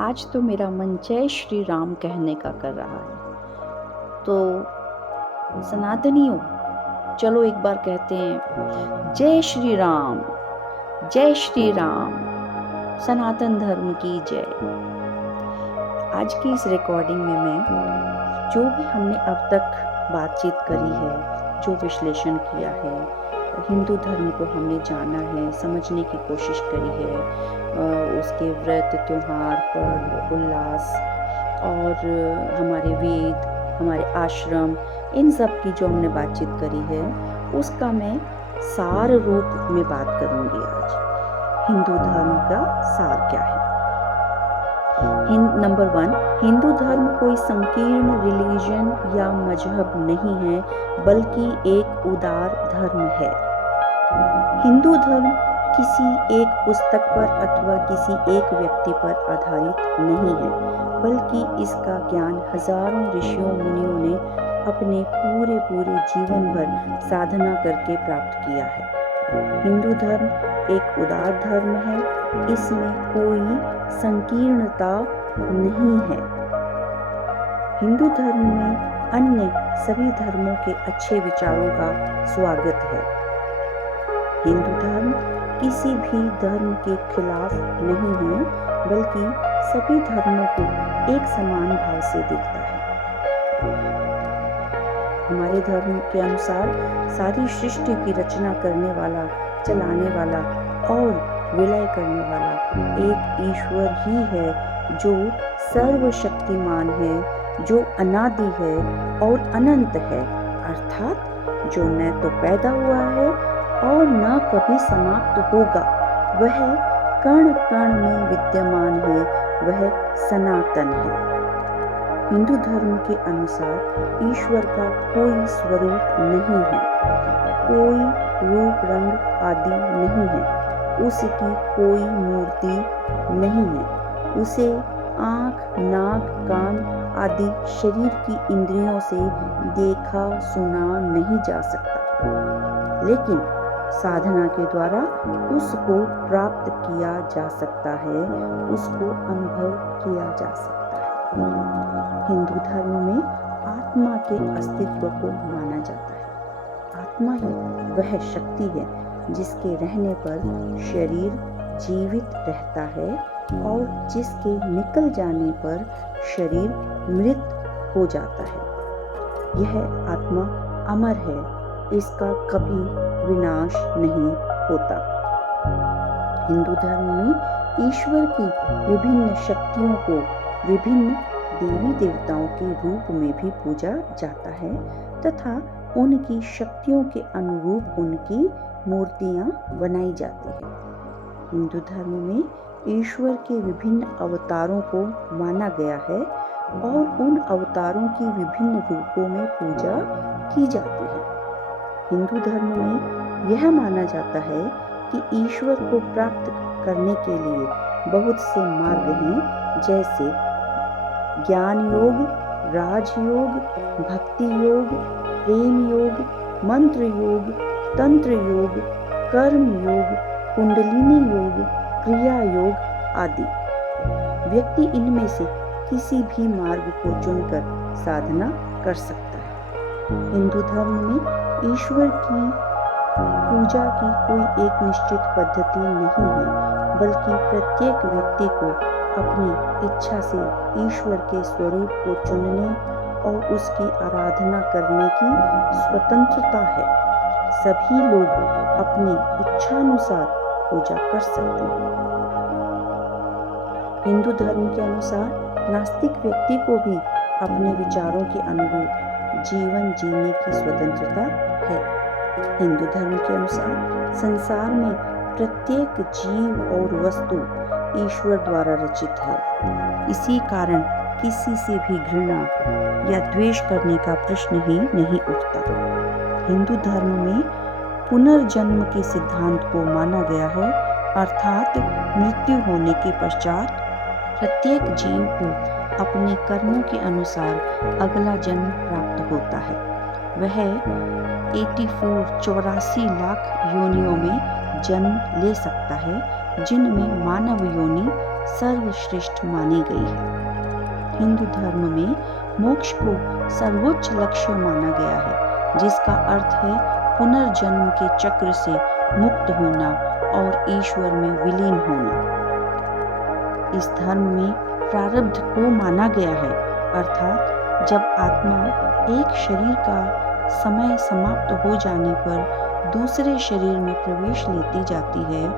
आज तो मेरा मन जय श्री राम कहने का कर रहा है। तो सनातनियों, चलो एक बार कहते हैं जय श्री राम, जय श्री राम, सनातन धर्म की जय। आज की इस रिकॉर्डिंग में मैं जो भी हमने अब तक बातचीत करी है, जो विश्लेषण किया है, हिंदू धर्म को हमने जाना है, समझने की कोशिश करी है, उसके व्रत, त्योहार, पर्व, उल्लास और हमारे वेद, हमारे आश्रम, इन सब की जो हमने बातचीत करी है, उसका मैं सार रूप में बात करूंगी आज। हिंदू धर्म का सार क्या है? नंबर 1, हिंदू धर्म कोई संकीर्ण रिलीजन या मजहब नहीं है, बल्कि एक उदार धर्म है। हिंदू धर्म किसी एक पुस्तक पर अथवा किसी एक व्यक्ति पर आधारित नहीं है, बल्कि इसका ज्ञान हजारों ऋषियों मुनियों ने अपने पूरे जीवन भर साधना करके प्राप्त किया है। हिंदू धर्म एक उदार धर्म है, इसमें कोई संकीर्णता नहीं है। हिंदू धर्म में अन्य सभी धर्मों के अच्छे विचारों का स्वागत है। हिंदू धर्म किसी भी धर्म के खिलाफ नहीं है, बल्कि सभी धर्मों को एक समान भाव से देखता है। हमारे धर्म के अनुसार सारी सृष्टि की रचना करने वाला, चलाने वाला और विलय करने वाला एक ईश्वर ही है, जो सर्वशक्तिमान है, जो अनादि है और अनंत है, अर्थात जो न तो पैदा हुआ है और न कभी समाप्त होगा। वह कण कण में विद्यमान है, वह सनातन है। हिंदू धर्म के अनुसार ईश्वर का कोई स्वरूप नहीं है, कोई रूप रंग आदि नहीं है, उसकी कोई मूर्ति नहीं है, उसे आँख, नाक, कान आदि शरीर की इंद्रियों से देखा सुना नहीं जा सकता, लेकिन साधना के द्वारा उसको प्राप्त किया जा सकता है, उसको अनुभव किया जा सकता है। हिंदू धर्म में आत्मा के अस्तित्व को माना जाता है। आत्मा ही वह शक्ति है जिसके रहने पर शरीर जीवित रहता है और जिसके निकल जाने पर शरीर मृत हो जाता है। यह आत्मा अमर है, इसका कभी विनाश नहीं होता। हिंदू धर्म में ईश्वर की विभिन्न शक्तियों को विभिन्न देवी देवताओं के रूप में भी पूजा जाता है तथा उनकी शक्तियों के अनुरूप उनकी मूर्तियां बनाई जाती है। हिंदू धर्म में ईश्वर के विभिन्न अवतारों को माना गया है और उन अवतारों की विभिन्न रूपों में पूजा की जाती है। हिंदू धर्म में यह माना जाता है कि ईश्वर को प्राप्त करने के लिए बहुत से मार्ग हैं, जैसे ज्ञान योग, राजयोग, भक्ति योग, प्रेम योग, मंत्र योग, तंत्र योग, कर्म योग, कुंडलिनी योग, क्रिया योग आदि। व्यक्ति इनमें से किसी भी मार्ग को चुनकर साधना कर सकता है। हिंदू धर्म में ईश्वर की पूजा की कोई एक निश्चित पद्धति नहीं है, बल्कि प्रत्येक व्यक्ति को अपनी इच्छा से ईश्वर के स्वरूप को चुनने और उसकी आराधना करने की स्वतंत्रता है। सभी लोग अपनी इच्छानुसार पूजा कर सकते हैं। हिंदू धर्म के अनुसार नास्तिक व्यक्ति को भी अपने विचारों के अनुरूप जीवन जीने की स्वतंत्रता है। हिंदू धर्म के अनुसार संसार में प्रत्येक जीव और वस्तु ईश्वर द्वारा रचित है। इसी कारण किसी से भी घृणा या द्वेष करने का प्रश्न ही नहीं उठता। हिंदू धर्म में पुनर्जन्म के सिद्धांत को माना गया है, अर्थात मृत्यु होने के पश्चात प्रत्येक जीव को अपने कर्मों के अनुसार अगला जन्म प्राप्त होता है। वह 84 लाख योनियों में जन्म ले सकता है, जिनमें मानव योनि सर्वश्रेष्ठ मानी गई है। हिंदू धर्म में मोक्ष को सर्वोच्च लक्ष्य माना गया है, जिसका अर्थ है पुनर्जन्म के चक्र से मुक्त होना और ईश्वर में विलीन होना। इस धर्म में प्रारब्ध को माना गया है, अर्थात जब आत्मा एक शरीर का समय समाप्त हो जाने पर दूसरे शरीर में प्रवेश लेती जाती है,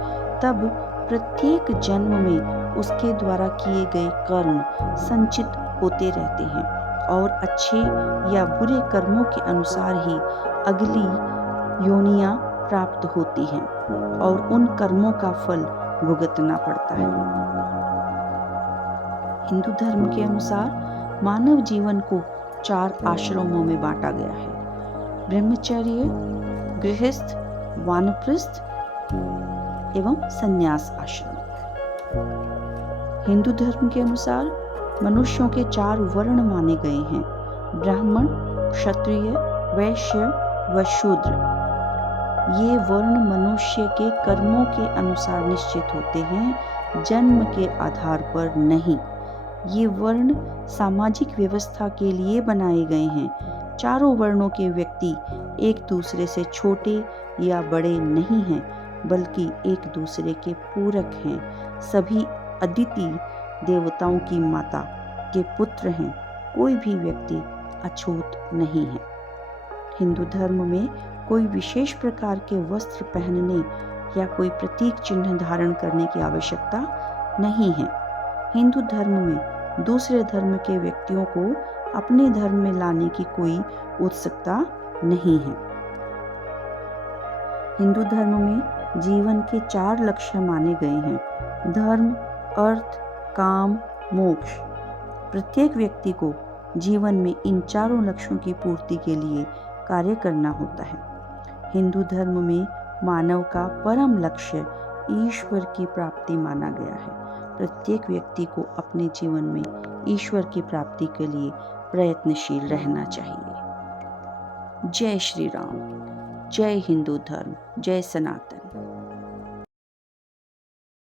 तब प्रत्येक जन्म में उसके द्वारा किए गए कर्म संचित होते रहते हैं और अच्छे या बुरे कर्मों के अनुसार ही अगली योनियां प्राप्त होती हैं और उन कर्मों का फल भुगतना पड़ता है। हिंदू धर्म के अनुसार मानव जीवन को 4 आश्रमों में बांटा गया है: ब्रह्मचर्य, गृहस्थ, वानप्रस्थ एवं संन्यास आश्रम। हिंदू धर्म के अनुसार मनुष्यों के 4 वर्ण माने गए हैं: ब्राह्मण, क्षत्रिय, वैश्य व शूद्र। ये वर्ण मनुष्य के कर्मों के अनुसार निश्चित होते हैं, जन्म के आधार पर नहीं। ये वर्ण सामाजिक व्यवस्था के लिए बनाए गए हैं। चारों वर्णों के व्यक्ति एक दूसरे से छोटे या बड़े नहीं हैं, बल्कि एक दूसरे के पूरक हैं। सभी अदिति देवताओं की माता के पुत्र हैं। कोई भी व्यक्ति अछूत नहीं है। हिंदू धर्म में कोई विशेष प्रकार के वस्त्र पहनने या कोई प्रतीक चिन्ह धारण करने की आवश्यकता नहीं है। हिंदू धर्म में दूसरे धर्म के व्यक्तियों को अपने धर्म में लाने की कोई उत्सुकता नहीं है। हिंदू धर्म में जीवन के 4 लक्ष्य माने गए हैं: धर्म, अर्थ, काम, मोक्ष। प्रत्येक व्यक्ति को जीवन में इन चारों लक्ष्यों की पूर्ति के लिए कार्य करना होता है। हिंदू धर्म में मानव का परम लक्ष्य ईश्वर की प्राप्ति माना गया है। प्रत्येक व्यक्ति को अपने जीवन में ईश्वर की प्राप्ति के लिए प्रयत्नशील रहना चाहिए। जय श्री राम। जय हिंदू धर्म। जय सनातन।